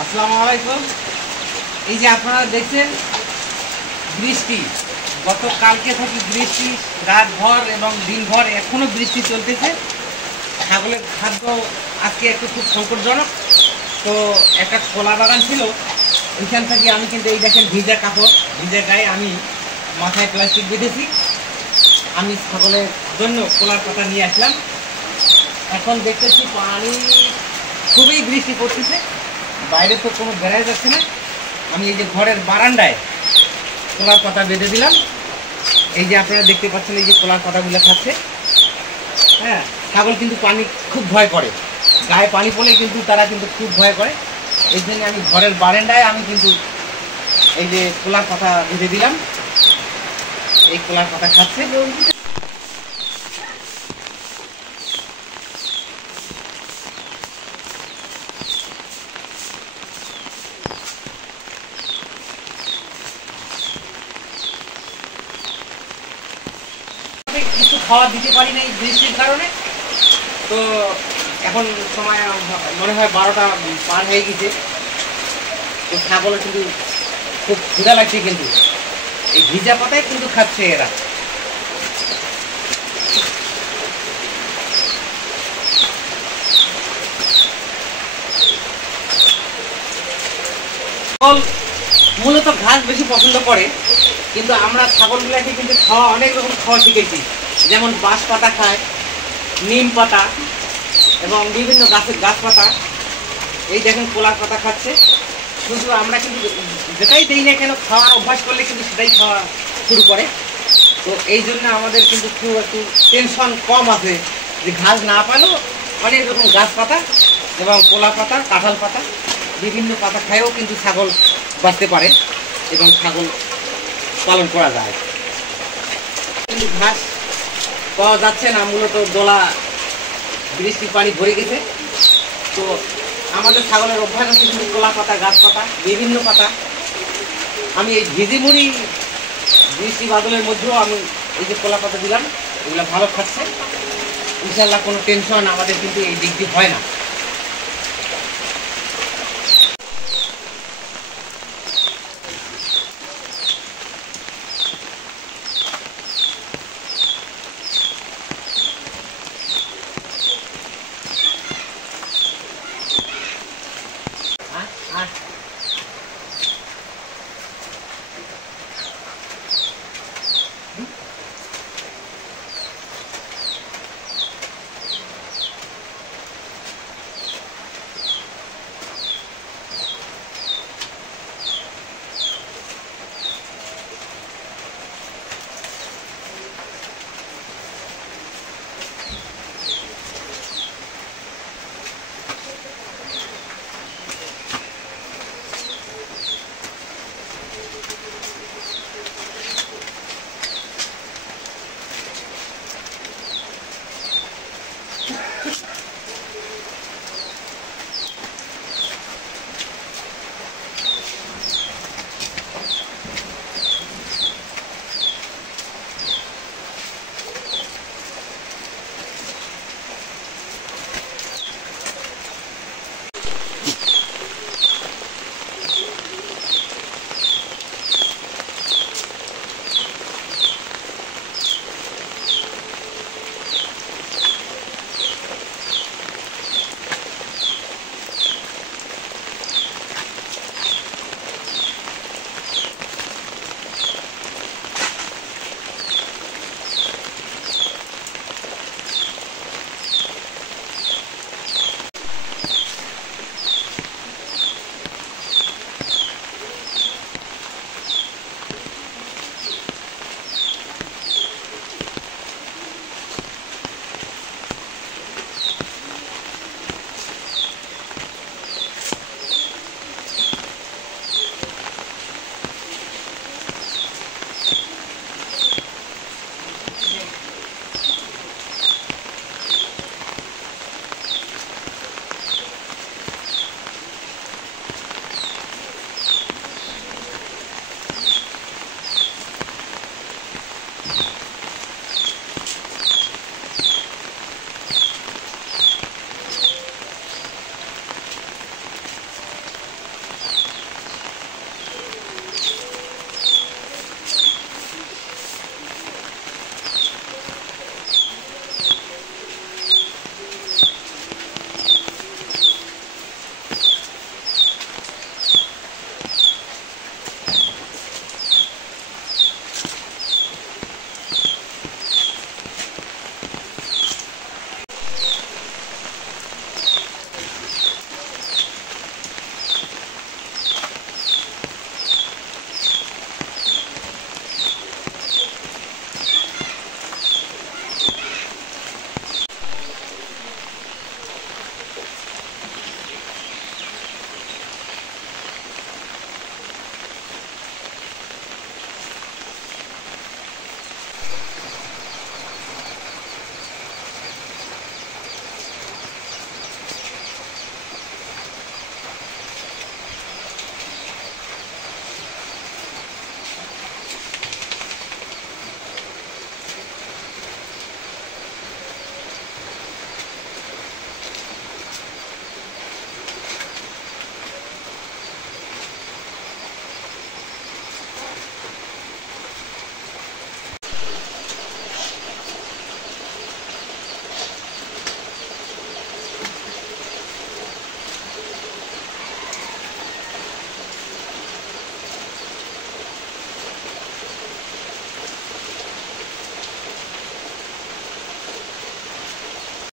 আসসালামু আলাইকুম। এই যে আপনারা দেখছেন বৃষ্টি, গতকালকে থেকে বৃষ্টি রাত ভর এবং দিনভর এখনো বৃষ্টি চলতেছে। ছাগলের খাদ্য আজকে একটু খুব সংকটজনক। তো একটা খোলা বাগান ছিল, ওইখান থেকে আমি কিন্তু এই দেখেন ভিজা কাপড়, ভিজা গায়ে আমি মাথায় প্লাস্টিক বেঁধেছি। আমি ছাগলের জন্য খোলার কথা নিয়ে আসলাম। এখন দেখতেছি পানি খুবই বৃষ্টি পড়তেছে, বাইরে তো কোনো বেড়াই যাচ্ছে না। আমি এই যে ঘরের বারান্দায় খোলার পাতা বেঁধে দিলাম। এই যে আপনারা দেখতে পাচ্ছেন, এই যে খোলার পাতাগুলো খাচ্ছে। হ্যাঁ, ছাগল কিন্তু পানি খুব ভয় করে, গায়ে পানি পড়লে কিন্তু তারা কিন্তু খুব ভয় করে। এই জন্য আমি ঘরের বারান্দায় আমি কিন্তু এই যে খোলার পাতা বেঁধে দিলাম। এই খোলার পাতা খাচ্ছে। কিছু খাওয়া দিতে পারি না এই বৃষ্টির কারণে। তো এখন সময় মনে হয় 12টা পার হয়ে গেছে। তো ছাগলের কিন্তু খুব ক্ষুধা লাগছে, কিন্তু এই ভিজা পাতায় কিন্তু খাচ্ছে এরা। ছাগল মূলত ঘাস বেশি পছন্দ করে, কিন্তু আমরা ছাগলগুলাকে কিন্তু খাওয়া অনেক রকম খাওয়া শিখেছি। যেমন বাঁশ পাতা খায়, নিম পাতা এবং বিভিন্ন গাছের গাছ পাতা। এই দেখেন কলার পাতা খাচ্ছে। শুধু আমরা কিন্তু যেটাই দিই না কেন, খাওয়ার অভ্যাস করলে কিন্তু সেটাই খাওয়া শুরু করে। তো এই জন্য আমাদের কিন্তু খুব একটু টেনশন কম আছে যে ঘাস না পেলেও অনেক রকম গাছ পাতা এবং কলা পাতা, কাঁঠাল পাতা, বিভিন্ন পাতা খায়ও কিন্তু ছাগল বাঁচতে পারে এবং ছাগল পালন করা যায়। কিন্তু ঘাস পাওয়া যাচ্ছে না, মূলত দোলা বৃষ্টির পানি ভরে গেছে। তো আমাদের ছাগলের অভ্যাস আছে কিন্তু কলা পাতা, গাছ পাতা, বিভিন্ন পাতা। আমি এই ভিজি মুড়ি বৃষ্টি বাদলের মধ্যেও আমি এই যে কলা পাতা দিলাম, এগুলো ভালো খাচ্ছে। ইনশাল্লাহ কোনো টেনশন আমাদের কিন্তু এই দিক দিয়ে হয় না।